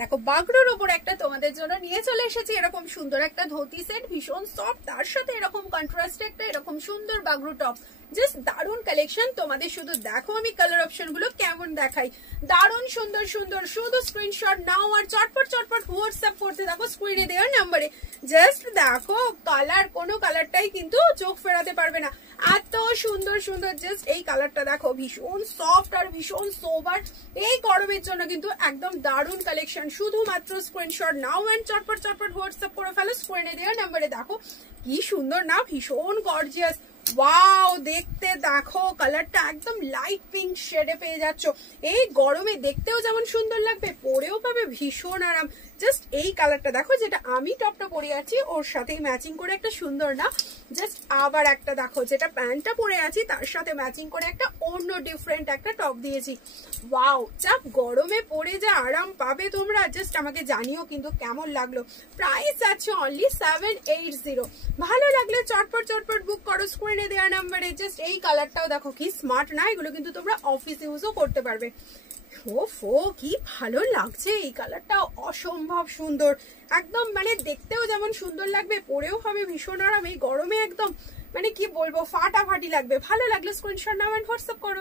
দেখো বাগরুর উপর একটা তোমাদের জন্য নিয়ে চলে এসেছি এরকম সুন্দর একটা ধুতি সেট, ভীষণ সফট, তার সাথে এরকম কন্ট্রাস্টে একটা এরকম সুন্দর বাগরু টপ। জাস্ট দারুন কালেকশন। তোমাদের শুধু দেখো আমি কালার অপশন গুলো কেমন দেখাই, দারুন সুন্দর সুন্দর। শুধু স্ক্রিনশট নাও আর চটপট চটপট হোয়াটসঅ্যাপ করতে দেখো স্ক্রিনে দেওয়ার নাম্বারে। জাস্ট দেখো কালার, কোনো কালারটাই কিন্তু চোখ ফেরাতে পারবে না, এত সুন্দর সুন্দর। জাস্ট এই কালারটা দেখো, ভীষণ সফট আর ভীষণ সোবার। এই গরমের জন্য কিন্তু একদম দারুন কালেকশন। শুধুমাত্র স্ক্রিনশট নাও এন্ড চটপট চটপট হোয়াটসঅ্যাপ করে ফেলো স্ক্রিনে দেওয়ার নাম্বারে। দেখো কি সুন্দর না, ভীষণ গর্জিয়াস। ওয়াও, দেখতে দেখো কালারটা একদম লাইট পিঙ্ক শেডে পেয়ে যাচ্ছ। এই গরমে দেখতেও যেমন সুন্দর লাগবে, পরেও পাবে ভীষণ আরাম। জাস্ট এই কালারটা দেখো, যেটা আমি টপটা পরে আছি ওর সাথেই ম্যাচিং করে একটা সুন্দর না। জাস্ট আবার একটা দেখো, যেটা প্যান্টটা পরে আছি তার সাথে ম্যাচিং করে একটা অন্য ডিফারেন্ট একটা টপ দিয়েছি। ওয়াও, যা গরমে পরে যা আরাম পাবে তোমরা, জাস্ট আমাকে জানিও কিন্তু কেমন লাগলো। প্রাইস আছে অনলি 780। ভালো লাগলে চটপট চটপট বুক করো স্ক্রিনে দেওয়া নাম্বারে। জাস্ট এই কালারটাও দেখো কি স্মার্ট না, এগুলো কিন্তু তোমরা অফিস ইউজও করতে পারবে। ওফো, কি ভালো লাগছে এই কালারটা, অসম্ভব সুন্দর একদম। মানে দেখতেও যেমন সুন্দর লাগবে, পরেও হবে ভীষণ আরাম। এই গরমে একদম মানে কি বলবো, ফাটাফাটি লাগবে। ভালো লাগলে স্ক্রিনশট নাও এন্ড হোয়াটসঅ্যাপ করো।